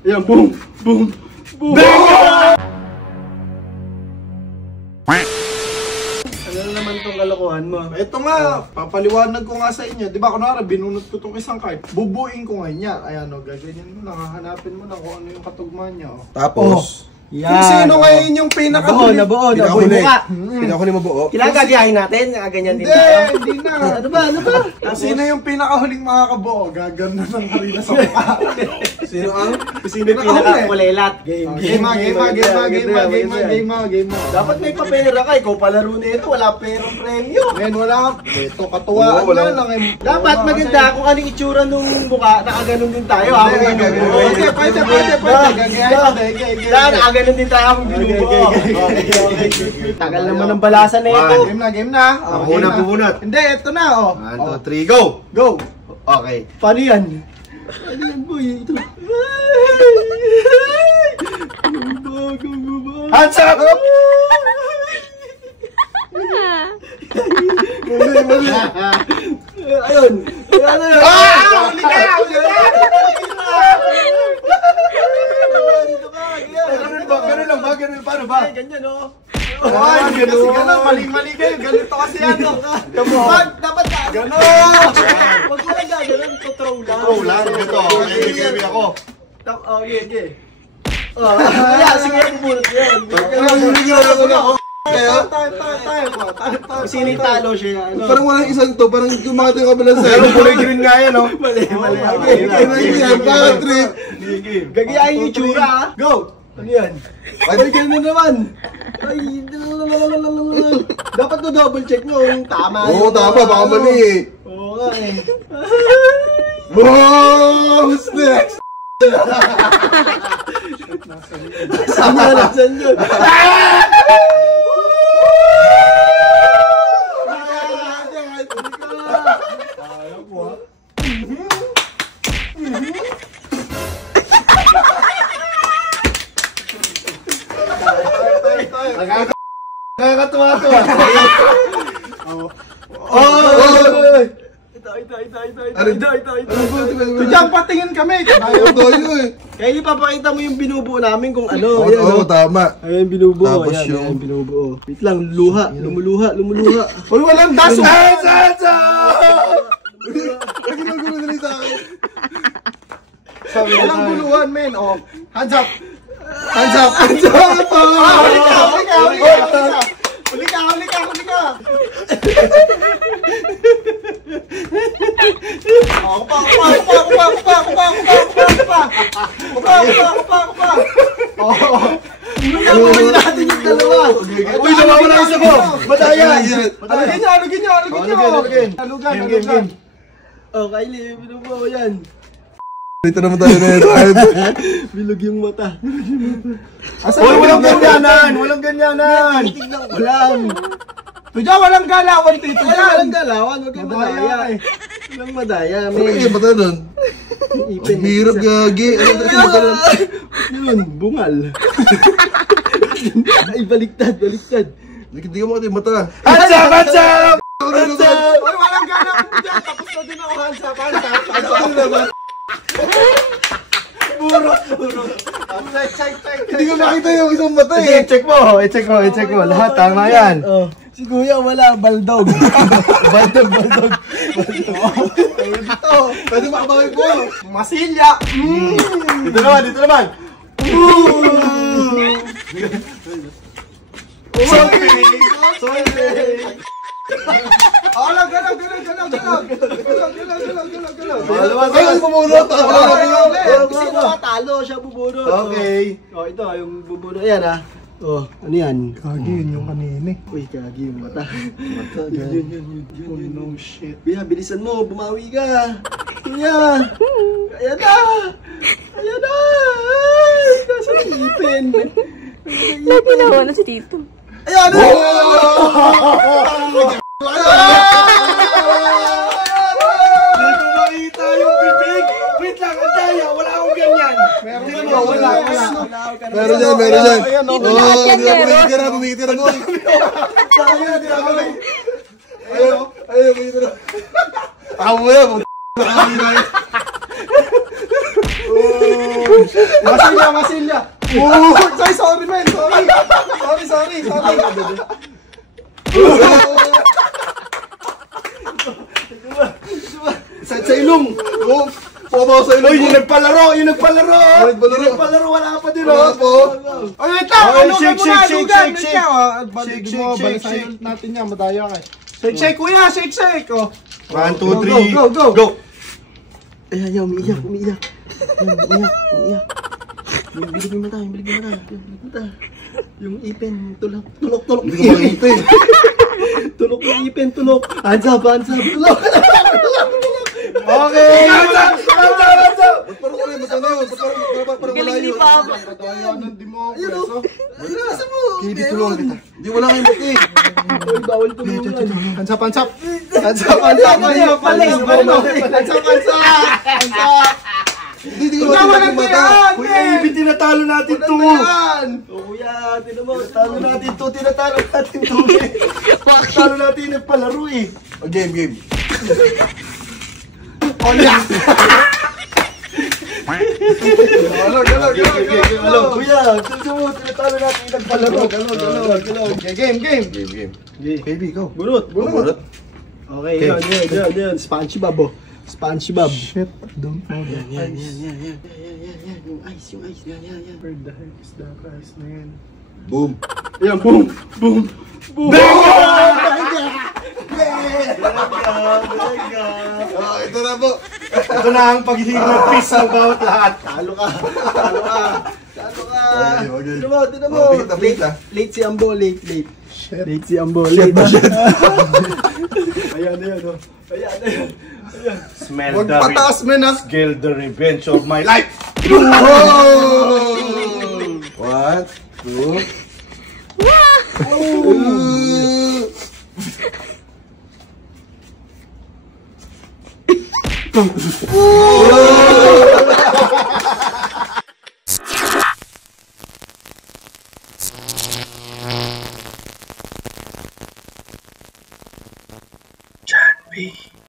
Ayan, boom! Boom! Boom! Ano naman tong kalokohan mo? Ito nga, papaliwanag ko nga sa inyo. Di ba, kunwari, binunot ko tong isang card. Bubuin ko nga niya. Ayan, o, gaganyan mo lang. Hahanapin mo lang kung ano yung katugma niya, o. Tapos, Kung sino ngayon yung pinakahuli. Nabuo. pinakahuli mabuo. Kailangan gagayahin natin, ganyan din Hindi, tayo. hindi na. Ano ba? Kung sino yung pinakahuling makakabuo, gaganda ng harina sa mukha. Sino ang? Sino yung pinaka-kulelat? Game. Dapat may papera ka, ikaw palaro na ito, wala perang premyo. Men, wala. Ito, katuwaan Oo, wala. na lang. Dapat maganda kung anong itsura nung mukha, nakaganon din tayo. Okay, pwede. Nakaganon din tayo akong binubuo. Tagal naman ng balasan na ito. Game na. Ako muna pumunot. Hindi, ito na, oh. 1, 2, 3, go! Go. Okay. Paano yan? Ano yan, boy? Ito. Hands up! Ayun. Ano yun? Huli ka! Ganun lang ba? Paano ba? Ganyan, oh. Ay, kasi gano'n, mali-mali kayo. Ganito kasi ano. Dapat ka. Gano'n! Huwag mo lang gano'n, tutrow lang. Throw lang, ito. May ako. Okay. Kaya, sige, bubulot yan. Tayo. Sino yung talo siya? Parang walang isang to, parang kumakata yung kabilang sa'yo. Pero kulay green nga yan, oh. Mali. Bakit trip? Gagayahin yung tsura, ha? Go! Ano yan? Ay, gano'n naman. Ay, dapat na double check nyo kung tama. Oo, tama, baka mali eh. Oo nga eh. Wow! Who's next? Sama na saan yun? Nakakatuwa to, ah. Ito. Diyan, patingin kami. Ayaw tayo eh. Kaya ipapakita mo yung binubuo namin kung ano. Oo, tama. Ayun, binubuo. Tapos Ayan, yung- ayan, binubuo. Wait lang, lumuluha. Uy, walang daso. Naginugulo na rin sa akin. Walang guluhan, men. Oh, hands up. Hands up! Huli ka. Nabuhin natin yung dalawa. Uy, nawawala isa ko. Madaya. Alagin Alugin. Game. Oh, Kylie, binubuo yan. Dito naman tayo na yun. Bilog yung mata. Uy, walang ganyanan. Tignan ko lang. Tudya, walang galawan, tito. Walang galawan, wag kang Madaya madaya. eh. Walang madaya, Ano eh, men. bata nun? Ang hirap gagi. Ano tayo magkaroon? Yun, bungal. Ay, baliktad. Hindi ka makita yung mata. Hands up! Uy, walang galawan dyan. Tapos na din ako, hands up. Burot. Hindi ko makita yung isang mata eh. I-check mo. Lahat, tama yan. Oh, si Kuya wala, baldog. Baldog. Pwede makabawi po. Masilya. Dito naman. Galaw. Ay, pumunot. Sino talo, siya bubunot. Okay. Oh, ito, yung bubunot. Ayan, ah. Oh, ano yan? Kagi, yun yung kanini. Uy, kagi yung mata. Yun. Oh no shit. Kuya, bilisan mo, bumawi ka. Kuya. Ayan na. Ay, nasa ipin. Naginawa na si Tito. Ayan na. Dito makita yung bibig. Wait lang, andaya. Wala akong ganyan. Wala. Meron yan. Dito lahat yan meron. Bumigit ka na, boy. Ayaw, bumigit ka na. Ako mo yan. Masilya. Sorry, man. Sorry. Sa ilong. Pomo sa ilong. Yung nagpalaro. Wala pa din. Wala po. Ay, wait lang. Shake. Balisahin natin yan. Madaya ka. Shake, kuya. Shake. 1, 2, 3. Go. Ayan, umiiyak. Biligin mo tayo. Yung ipin, tulok. Hindi ko makita eh. Tulok yung ipin, tulok. Hands up, tulok. Okay. Hands up. Parang wala yung matanda yun. Parang wala yun. Patayanan, di mo. Nasa mo. Baby, tulungan kita. Hindi, wala kayong buti. Uy, bawal tulungan. Hands up. Hindi ko matanda yung mata. Kuya, ibig tinatalo natin to. Kuya, tinatalo natin to. Tinatalo natin yung palaro eh. Game. Olya. Galaw. Kuya, tinatalo natin yung palaro. Galaw. Game. Baby, go. Bunot. Okay, yan. SpongeBob. Shit, don't know that. Yan. Yung ice. Yan. Where the heck is that ice, man? Boom. Yan, boom. Ito na po. Ito na ang paghihirap peace ng bawat lahat. Talo ka. Okay. Tino mo. Late si Ambo, late. Shit. Late si Ambo, late. Ayan. Smell Huwag the pataas, man, ha? Scale the revenge of my life. 1, 2.